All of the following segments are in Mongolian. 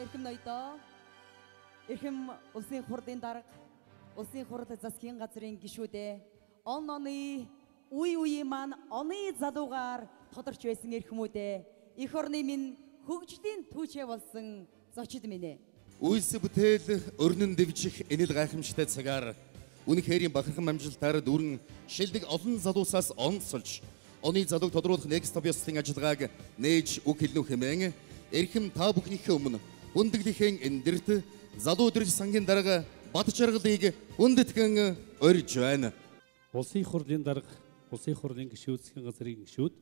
эрхэм ноёдоо эрхэм улсын хурлын дарга улсын хурал засгийн газрын гишүүдээ он оны үе маань оны залуугаар тодорч байсан эрхэмүүдээ эх орны минь хөгжлийн түүчээ болсон зочид минь ээ. Үйлс бүтээл өрнөн дэвжих энэл гайхамшигтай цагаар үнэхэрийн бахархан амжилтаар дүүрэн шилдэг олон залуусаас онцолж оны залууг тодруулах Next Stop ёслолын ажиллагааг нээж үг хэлнүү хэмээн эрхэм та бүхнийхээ өмнө хүндэглэхийн эндэрт залуу өдрөж сангийн дарга бат жаргалыг үндэтгэн орж байна. Улсын хурлын дарга, улсын хурлын гишүүд, засгийн газрын гишүүд,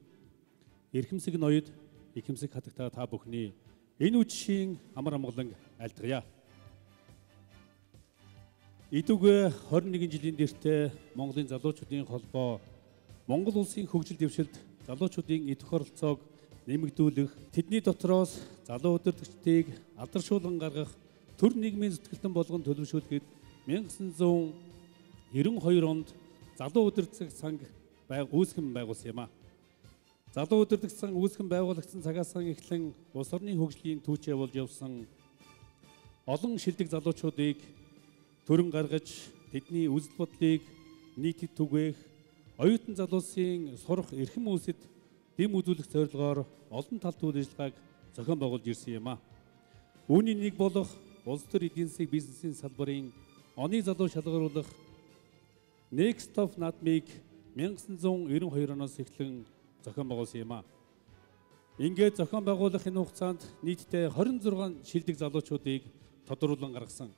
эрхэмсэг ноёд, ихэмсэг хатагта та бүхний энэ үдшийн амар амгалан айлтгая. Идүгэ 21 жилийн дээртээ Монголын залуучуудын холбоо Монгол улсын хөгжил дэвшилд залуучуудын идэх оролцоог нэмэгдүүлэх, тэдний дотроос залуу удирдагчдыг алдаршуулган гаргах, төр нийгмийн зүтгэлтэн болгон төлөвшүүлэхэд 1992 онд залуу удирдагч санг үүсгэн байгуулсан юм а. Залуу удирдагч сан үүсгэн байгуулагдсан цагаас эхлэн улс орны хөгжлийн түүчээ болж явсан олон шилдэг залуучуудыг төрөн гаргаж тэдний үзэл бодлыг нийтэд түгээх, оюутан залуусын сурах эрхэм үйлсэд дэм үзүүлэх зорилгоор олон талт үйл ажиллагааг зохион байгуулж ирсэн юм а. Үүний нэг болох улс төр эдийн засгийн бизнесийн салбарын оны залуу шалгаруулах Next Stop наадмыг 1992 оноос эхлэн зохион байгуулсан юм а. Ингээд зохион байгуулах энэ хугацаанд нийтдээ 26 шилдэг залуучуудыг тодруулан гаргасан.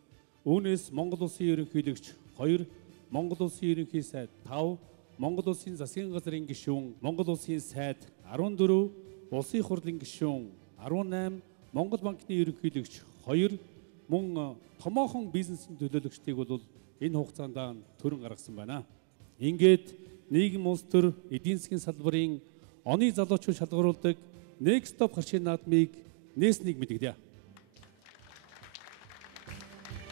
Үүнээс Монгол улсын ерөнхийлөгч 2, Монгол улсын ерөнхий сайд 5, Монгол улсын засгийн газрын гишүүн, Монгол улсын сайд 14, улсын хурлын гишүүн 18, Монгол банкны ерөнхийлөгч 2, мөн томоохон бизнесийн төлөөлөгчдийг бол энэ хугацаанд төрөн гаргасан байна. Ингээд нийгэм улс төр эдийн засгийн салбарын оны залуучууд шалгаруулдаг Next Stop харшийн наадмыг нээснийг мэдгэнэ.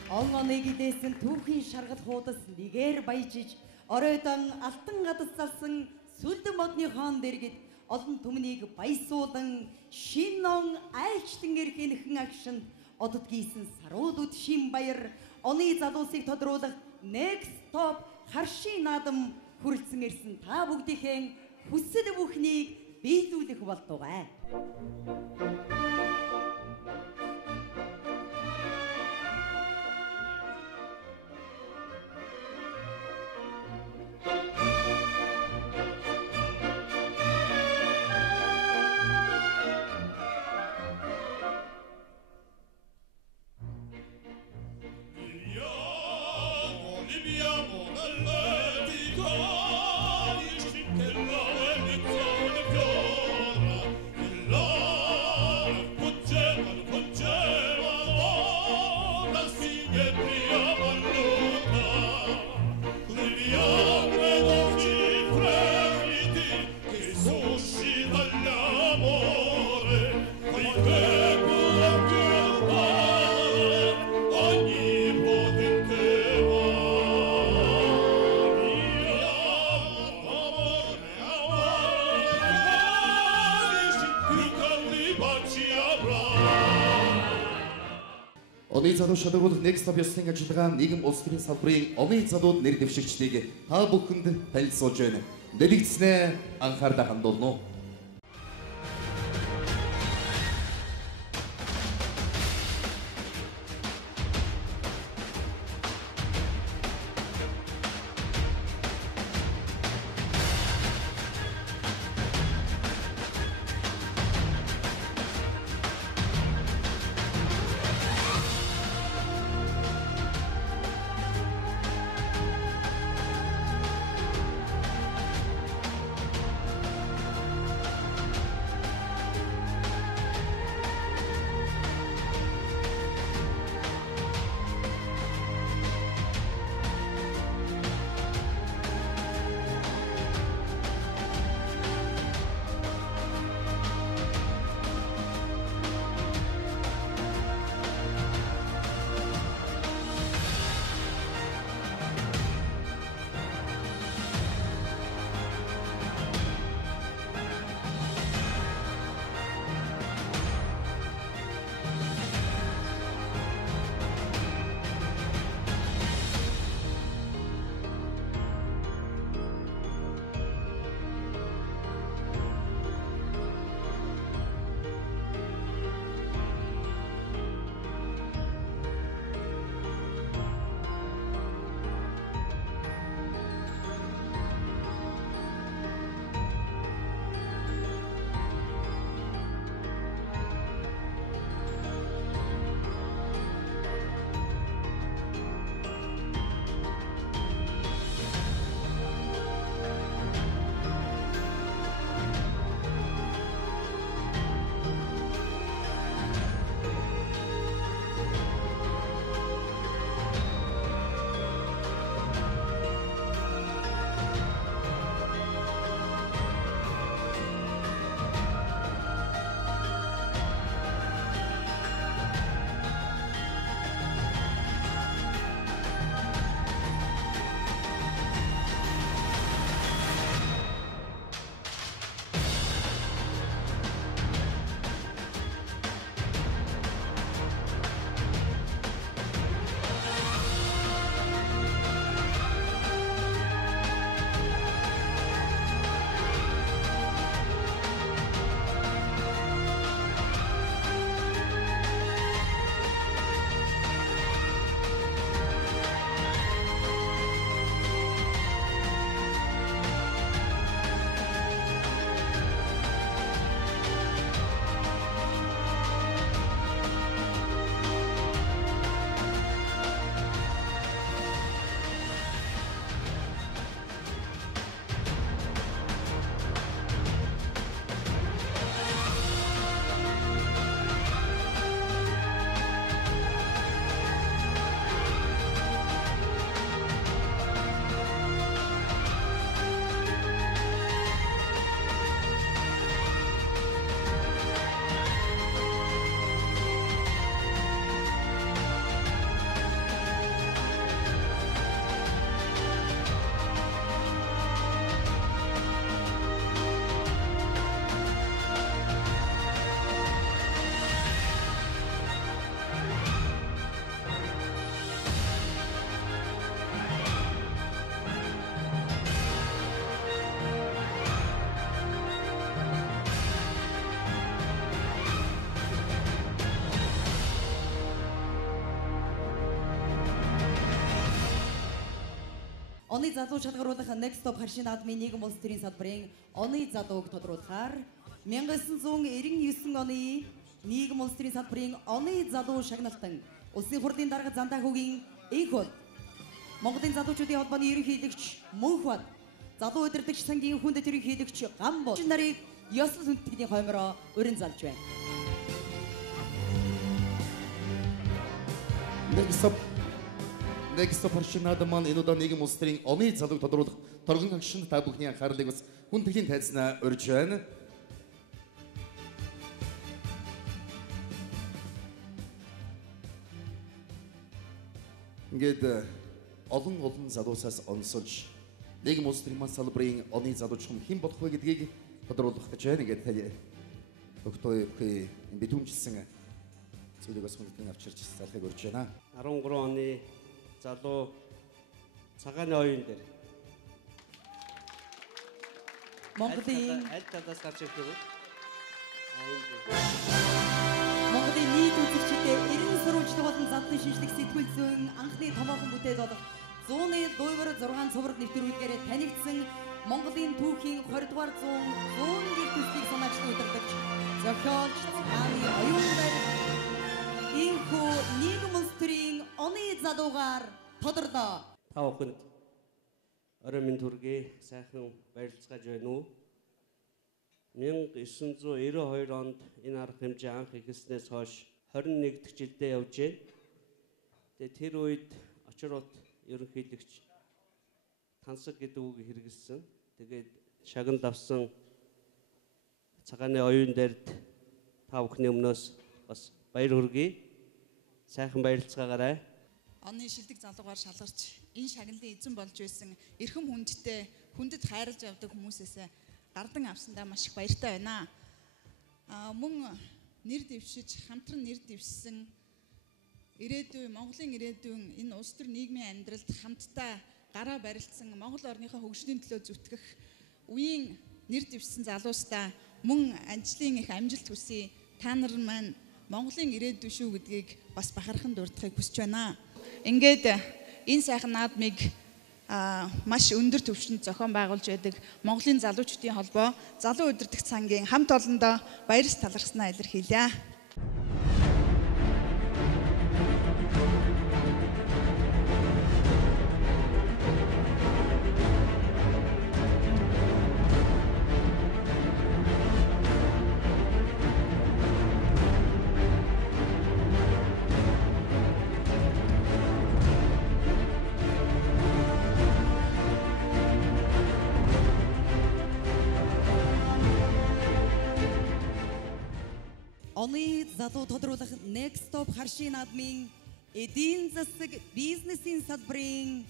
Он оныг идээсэн түүхийн шаргал хуудас нэгээр баяжиж оройдон алтан гадас залсан сүлдэн модны хоон дэргэд олон түмнийг баясуулан шин он айлчлан эрхэнхэн агшинд одод гийсэн саруудууд шин баяр оны залуусыг тодруулах Next Stop харшийн наадам хүрэлцэн ирсэн та бүгдийнхээ хүсэл бүхнийг биелүүлэх болтугай. Оны залуу шалгаруулах Next Stop ёслолын ажиллагаа нийгэм улс төрийн салбарын оны залууд нэр дэвшигчдийг та бүхэнд танилцуулж байна. Дэлгэцнээ анхаарлаа хандуулно. оны залуу шалгаруулах Next Stop харшийн наадмын нийгэм улс төрийн салбарын оны залууг тодруулахаар 1999 оны нийгэм улс төрийн салбарын оны залуу шагналтан улсын хурлын дарга Зандаа хүүгийн энх бол Монголын залуучуудын холбооны ерөнхийлөгч Мөнх бат залуу удирдагч сангийн хүндэт ерөнхийлөгч Гамбол нарыг ёслол хүндтгэний хоймороо урин залж байна. Next Stop харшийн наадмын энэ удаа нийгэм улс төрийн оны залууг тодруулах торгон агшин та бүхний анхаарлыг бас хүндэтгэлийн тайзнаа урьж байна. Ингээд олон залуусаас онцолж нийгэм улс төрийн салбарын оны залуучхан хэн болох вэ гэдгийг тодруулах гэж байна. Ингээд тань өгтөө битүүмжсэн зүйлийг бас хүндэтгэн авчирч залхыг урьж байна. 13 оны залуу цагааны оюун дээр Монголын аль талаас гарч ирэх вэ? Монголын нийт үзэгчдэд 90 сурвалжлага болон задлан шинжлэх сэтгүүл зүйн анхны томоохон бүтээл болох 100-ны дуйвар 6 цуврал нэвтрүүлгээр танигдсан Монголын түүхийн 20 дугаар 100 гэр бүлийг санаачны удирдагч зохиолч цааны оюун дээр инхүү нийгэм улс төрийн оны залуугаар тодорлоо. Та бүхэнд орой минь төргий сайхан баярлцгааж байна уу? 1992 онд энэ арга хэмжээ анх эхэлснээс хойш 21 дахь жилдээ явж байна. Тэгээ тэр үед очрууд ерөнхийлөгч тансаг гэдэг үг хэрэгэлсэн. Тэгээд шагнал авсан цагааны оюун дээрд та бүхний өмнөөс бас баяр хүргэе. Сайхан баярлцгаагаарай. Оны шилдэг залуугаар шалгарч энэ шагналын эзэн болж байсан эрхэм хүндэт хайрлаж явдаг хүмүүсээс гардан авсандаа маш их баяртай байна. Мөн нэр дэвшиж хамтран нэр дэвшсэн Монголын ирээдүйн энэ улс төр нийгмийн амьдралд хамтдаа гараа барилцсан Монгол орныхоо хөгжлийн төлөө зүтгэх үеийн нэр дэвшсэн залуустаа мөн ажлын их амжилт хүсье. Та нар маань Монголын ирээдүй шүү гэдгийг бас бахархан дурдахыг хүсэж байна. Ингээд энэ сайхан наадмыг маш өндөр түвшинд зохион байгуулж байдаг Монголын залуучуудын холбоо залуу удирдагч сангийн хамт олондоо баярс талархснаа илэрхийлье. Оны залуу тодруулах Next Stop харшийн наадмын эдийн засаг бизнесийн салбарын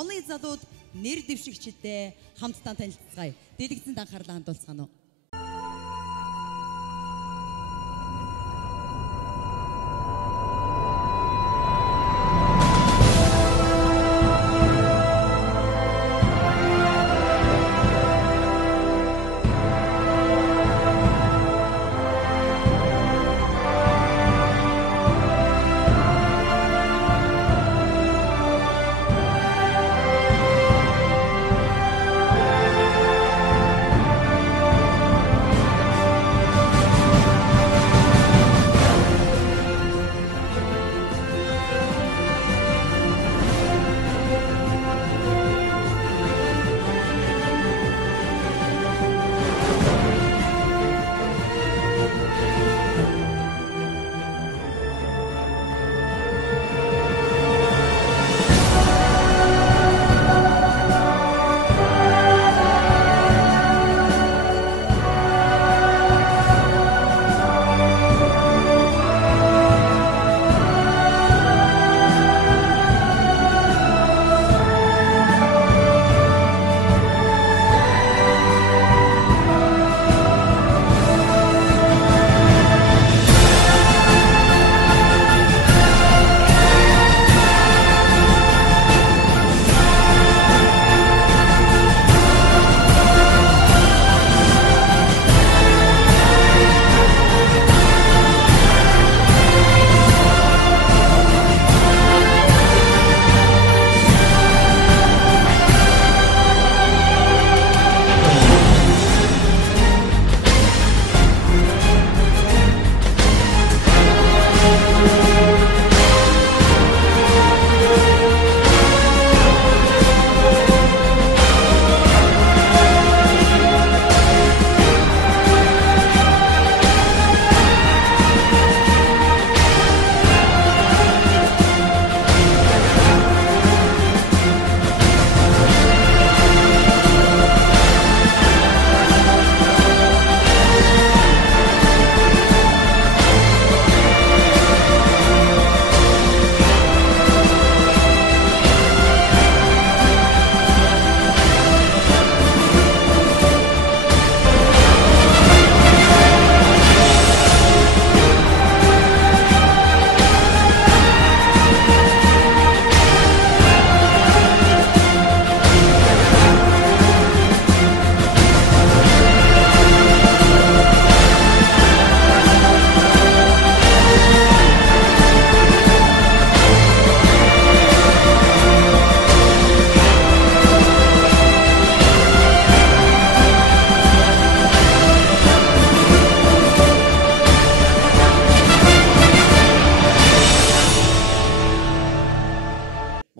оны залууд нэр дэвшигчдээ хамтдаа танилцгаая. Дэлгэцэнд анхаарлаа хандуулцгаана уу?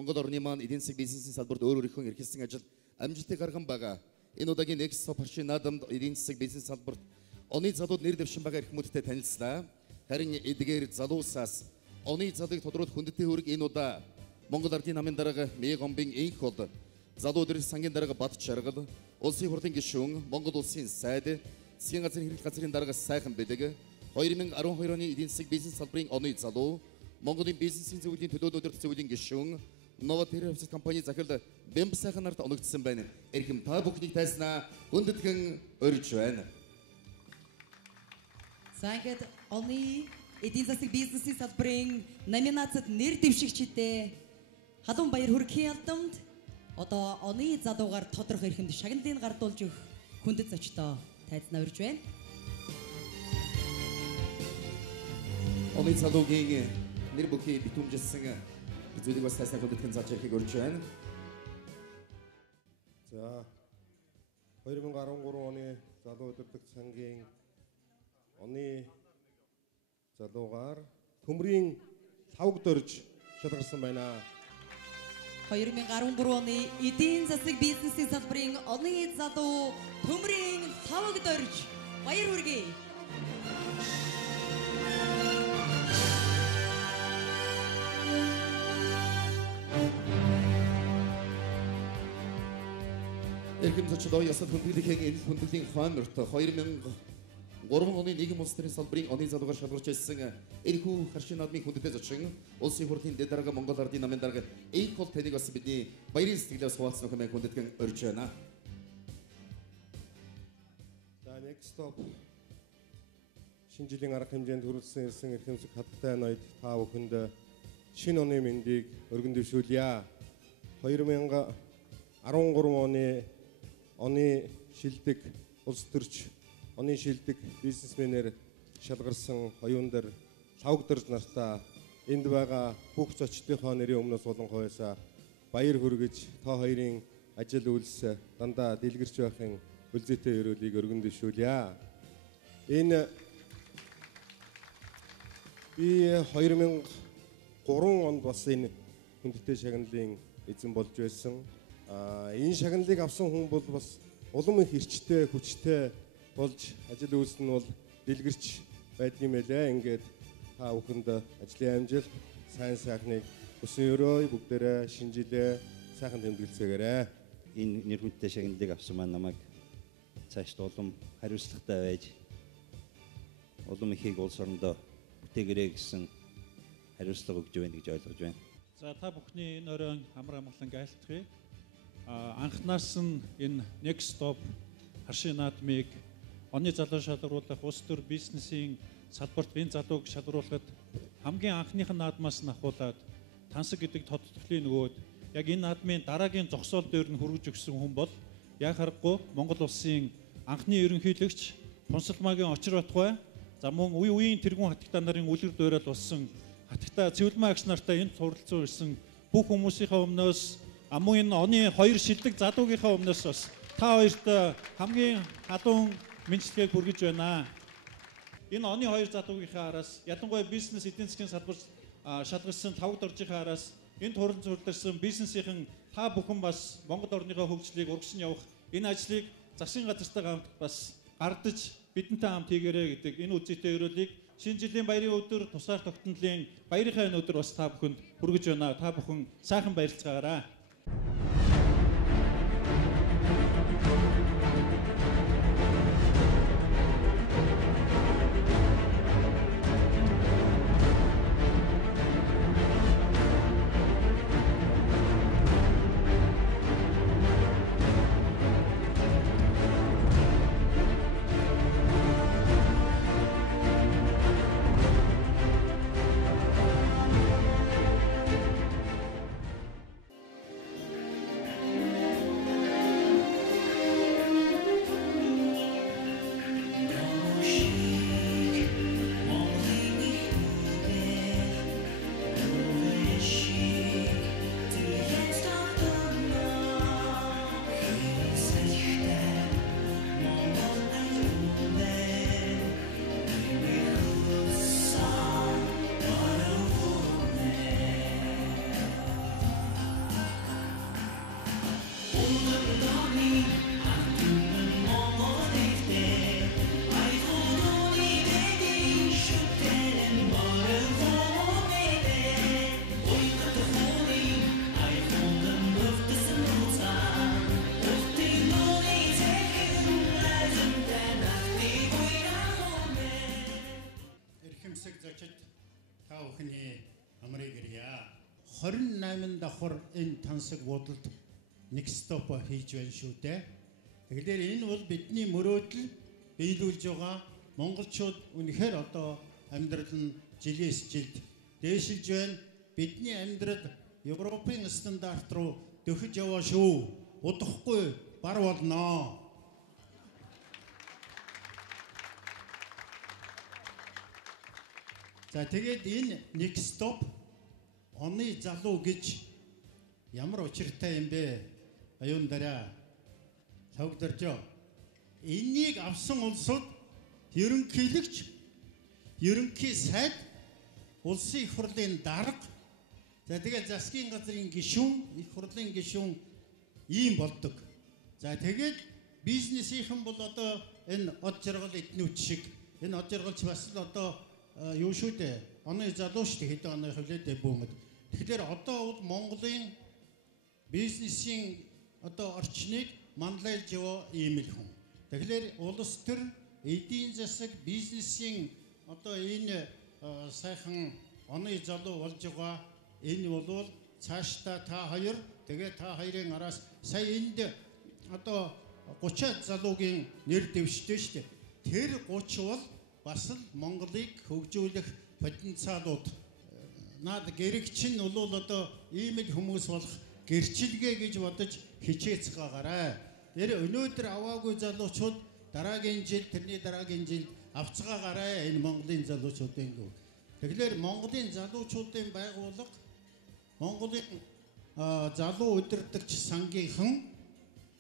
Монгол орны маань эдийн засаг бизнесийн салбарт өөр өөрийнхөө эрхэлсэн ажил амжилтыг гарган байгаа. Энэ удаагийн Next Stop харшийн наадамд эдийн засаг бизнес салбарт оны залууд нэр дэвшин байгаа эрхмүүдтэй танилцлаа. Харин эдгээр залуусаас оны залыг тодруулах хүндэтгэл үүрэг энэ удаа Монгол Ардын намын дарга Мегомбын энх бол залуу дэрс сангийн дарга Бат Чаргал, улсын хурлын гишүүн, Монгол улсын сайд, засгийн газрын хэрэглэх газрын дарга Сайхан Бэдэг, 2012 оны эдийн засаг бизнес салбарын оны залуу, Монголын бизнесийн зөвлөлийн төлөөлөлтөд зөвлөлийн гишүүн, Новотер Офис компани захирал Бэмб Сайхан нарт оногдсон байна. Эрхэм та бүхнийг тайснаа хүндэтгэн өрж байна. Сайгээд оны эдийн засаг бизнесийн салбарын номинацид нэр дэвшигчдээ Халуун Баяр хүргэхийн албамд одоо оны залуугаар тодорхой эрхэмд шагналыг гардуулж өгөх хүндэт зочдоо тайзнаа урьж байна. Оны залуугийн нэр бүхий битүүмжилсэн зүйлийг бас тайснаа хүндэтгэн зааж ярихыг урьж байна. За 2013 оны залуу удирдах сангийн оны залуугаар төмрийн лавг дөрж шалгарсан байна. 2013 оны эдийн засаг бизнесийн салбарын оны залуу төмрийн лавг дөрж баяр хүргэе. Эрхэм зочдоо ясад хүндэтгэлийн энэ хүндэтгэлийн хойморт 2003 оны нийгэм улс төрийн салбарын оны залуугаар шалгарч ирсэн энэхүү харшийн наадмын хүндэтгэл зочин улсын хурлын дэд дарга Монгол Ардын намын дарга Эйкол таныг бас бидний баярын сэтгэлээс хуваалцсан хэмээн хүндэтгэн өрж байна. За Next Stop шинэ жилийн арга хэмжээнд хүрэлцэн ирсэн эрхэмсэг хатгатай ноёд та бүхэнд шинэ оны мэндийг өргөн дэвшүүлье. 2013 оны шилдэг улс төрч оны шилдэг бизнесмэнээр шалгарсан оюундар лавг дөрж нартаа энд байгаа бүх зочдынхоо нэрийн өмнөөс болон хойсоо баяр хүргэж та хоёрын ажил үйлс дандаа дэлгэрч байхын үлзээтэй өрөөлийг өргөн дэвшүүлье. Энэ би 2003 онд бас энэ хүндэтгэл шагналын эзэн болж байсан. Энэ шагналыг авсан хүн бол бас улам их эрчтэй, хүчтэй болж ажил үйлс нь бол дэлгэрч байдгийм байлаа. Ингээд та бүхэнд ажлын амжилт, сайн сайхныг хүсэн өрөө бүгдээрээ шинэ жилээ сайхан тэмдэглэцгээгээрэй. Энэ нэр хүндтэй шагналыг авсан маань намайг цааш улам хариуцлагатай байж улам ихийг улс орондоо бүтээгээрэй гэсэн хариуцлага өгж байна гэж ойлгож байна. За та бүхний энэ оройн амар амгалан айлтгая. Анхнаас нь энэ Next Stop харшийн наадмыг оны залуу шалгаруулах улс төр бизнесийн салбарт энэ залууг шалгаруулахад хамгийн анхных нь наадмаас нь ахуулаад тансаг гэдэг тодтолтын нөгөөд яг энэ наадмын дараагийн зогсоол дээр нь хүргэж өгсөн хүн бол яг харахгүй Монгол улсын анхны ерөнхийлөгч Пунсалмаагийн Очир Батбай, за мөн үе үеийн тэргүүн хатагтай нарын үлгэр дуурайл болсон хатагтай Цэвэлмаа агш нартай энд суралцсан ирсэн бүх хүмүүсийнхээ өмнөөс мөн энэ оны хоёр шилдэг залуугийнхаа өмнөөс бас та хоёрт хамгийн халуун мэндчилгээг хүргэж байна. Энэ оны хоёр залуугийнхаа араас ялангуяа бизнес эдийн засгийн салбарт шалгарсан тавд оржийнхаа араас энэ туран зөвлөсөн бизнесийн та бүхэн бас Монгол орныхоо хөгжлийг урагшин явах энэ ажлыг засгийн газартайгаа хамт бас гардаж бидэнтэй хамт хийгээрэй гэдэг энэ үзэгтэй өрөөлийг шинэ жилийн баярын өдөр тусаар тогтнолын баярынхаа энэ өдөр бас та бүхэнд хүргэж байна. Та бүхэн сайхан баярлцгаарай. 28 давхар энэ тансаг буудалд нэг стоп хийж байна шүү дээ. Тэгэхээр энэ бол бидний мөрөөдөл биелүүлж байгаа монголчууд үнэхээр одоо амьдрал нь жилээс жилд дээшилж байна. Бидний амьдрал Европын стандарт руу дөхөж яваа шүү. Удахгүй бар болно. За тэгээд энэ нэг стоп оны залуу гэж ямар учиртай юм бэ? Аюун дараа тавгдаржоо. Энийг авсан улсууд ерөнхийлөгч, ерөнхий сайд, улсын их хурлын дарга, за тэгээд засгийн газрын гишүүн, их хурлын гишүүн ийм болдог. За тэгээд бизнесийнхэн бол одоо энэ од жаргал эднүүд шиг энэ од жаргалч бас л одоо юу шүү дээ. Оны залуу шүү дээ, хэдэн оны хөвлөдөө бөөмөд. Тэгэхээр одоо бол Монголын бизнесийн одоо орчныг манлайлж яваа ийм л хүн. Тэгэхээр улс төр эдийн засаг бизнесийн одоо энэ сайхан оны залуу болж байгаа. Энэ бол цаашдаа та хоёр тэгээ та хоёрын араас сая энд одоо 30 залуугийн нэр дэвшдэг шүү дээ. Тэр 30 бол бас л Монголыг хөгжүүлэх потенциалууд наад гэрэгч нь бол одоо ийм л хүмүүс болох гэрчилгээ гэж бодож хичээцгаагаарай. Тэр өнөөдөр аваагүй залуучууд дараагийн жил тэрний дараагийн жил авцгаагаарай энэ Монголын залуучуудын гоо. Тэгэхээр Монголын залуучуудын байгууллага Монголын залуу удирдагч сангийнхан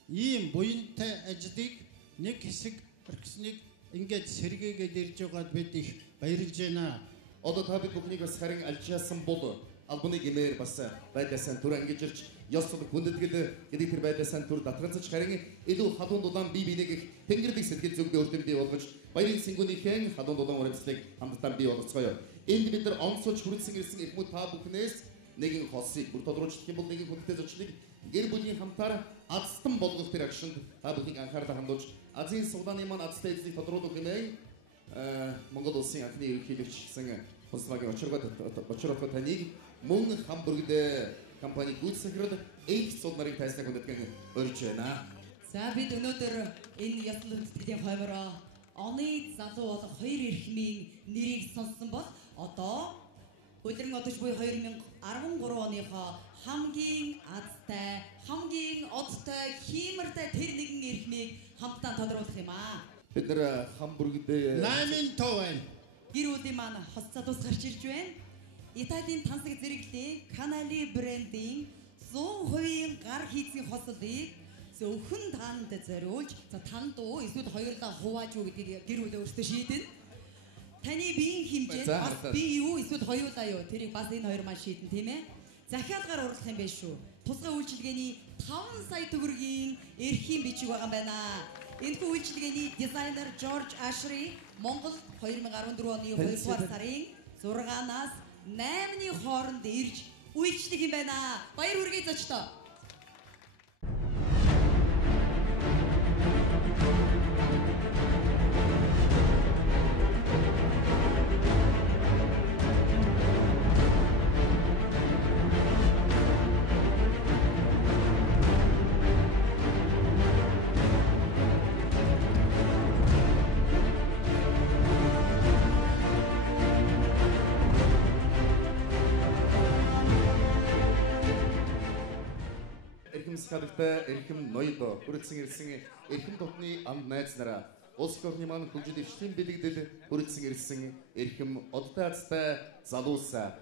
ийм буянтай ажлыг нэг хэсэг хэрэгснэг ингээд сэргээгээд ирж байгаад бид их баярлж байна. Одоо та бид бүхнийг бас харин алжаасан бол албаны гэмээр бас байдлаасаа түр ангижирч ёсол хүндэтгэл гэдэг тэр байдлаасаа түр татганцаж харин илүү халуун дулаан бие биенийх тэнгэрлэг сэтгэл зүгдээ өртөнд бий болгож баярын сэнгүүнийхэн халуун дулаан урагшлыг хамтдаа бий болгоцгоё. Энд бид нар онцолж хүрэлцэн ирсэн эхмүүд та бүхнээс нэгэн хосыг бүр тодруулах юм бол нэгэн хүндэтэй зочлыг гэр бүлийн хамтаар азтан болгох тэр агшинд та бүхнийг анхаарлаа хандуулж Азийн суглааны маань азтай эзлийг тодруулах хэмээн Монгол улсын анхны ерөнхийлөгч гэсэн Хонсвагийн очрогоо таныг мөн Хамбургд компани гүйцэтгэгчид их цуг нарыг тайснаг хүндэтгэн өрж байна. За бид өнөөдөр энэ яслын үндэтгэлийн хоймороо оны залуу болох хоёр эрхмийн нэрийг сонссон бол одоо Улиран одож буй 2013 оныхоо хамгийн азтай, хамгийн одтой, хиймэртэй тэр нэгэн эрхмийг хамтдаа тодруулах юм аа. Бид нар Хамбургд 8 тоо байна. Гэр бүлийн маань хос залуус гарч ирж байна. Италийн тансаг зэрэглэлийн Canali брендийн 100% гар хийцгийн хослыг зөвхөн танд зориулж, за танд уу эсвэл хоёулаа хувааж уу гэдгийг гэр бүл өөртөө шийдэнэ. Таны биеийн хэмжээ бас би юу эсвэл хоёулаа юу тэрийг бас энэ хоёр маань шийдэн тийм ээ. Захиалгаар урлах юм биш шүү. Тусгай үйлчилгээний 5 сая төгрөгийн эрхийн бичиг байгаа юм байна. Энэхүү үйлчилгээний дизайнер Жорж Ашри Монгол 2014 оны 2 дугаар сарын 6-наас 8-ны хооронд ирж үйлчлэх юм байна. Баяр хүргэе зочдоо. Скадагтай эрхэм ноёдо хүрэлцэн ирсэн эрхэм дотны анд найз нараа улс орны маань хөгжил өвчтөлийн бэлэгдэл хүрэлцэн ирсэн эрхэм одтой азтай залуусаа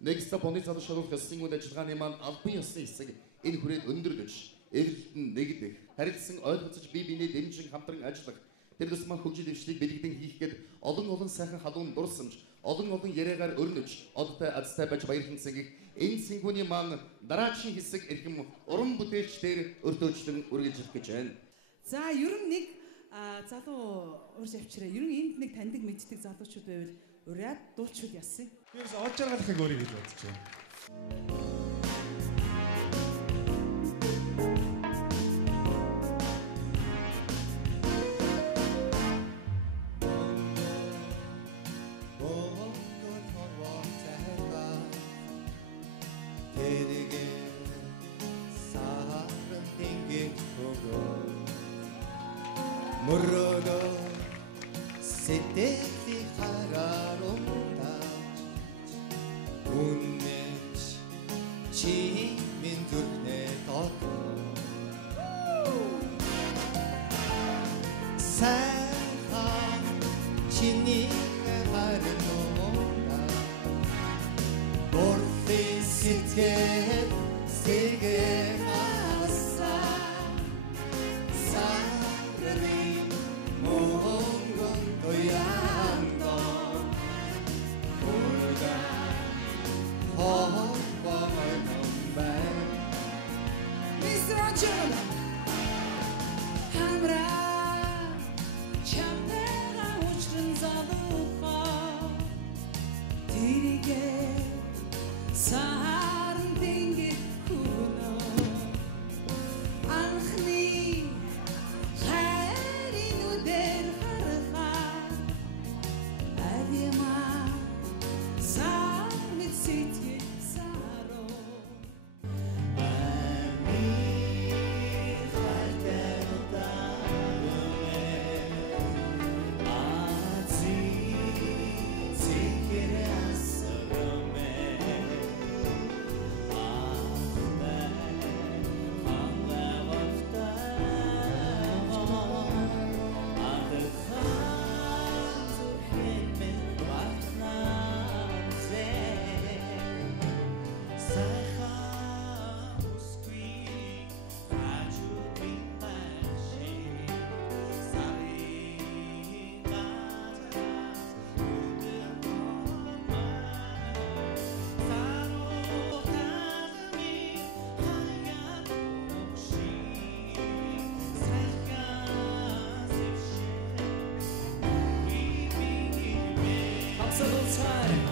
нэг стопоны залуу шалгуулах ёслын үйл ажиллагааны маань албан ёсны хэсэг энэ хүрээд өндөрлөж эргэлтэн нэгдэх харилцан ойлгоцож бие биенээ дэмжин хамтран ажиллах тэр тус маань хөгжил өвчлийг бэлэгдэн хийхэд олон сайхан халуун дурсамж олон яриагаар өрнөж одтой азтай байж баярлан сэгэх энэ сэнгүүний маань дараагийн хэсэг эрхэм уран бүтээлчдээр өртөөжлөн үргэлжлэх гэж байна. За ер нь нэг залуу урж авчираа. Ер нь энд нэг таньдаг мэддэг залуучууд байвал ураад дуулчуд яасан. Тэрс од жаргалахыг өөрийг гэж бодож байна. Мөрөөдөө сэтгэлийн хараарунда үнэнч чи минь зүрхнээ тото сайхан чиний хараарунда бордын сэтгэл сэргээ Absolute time.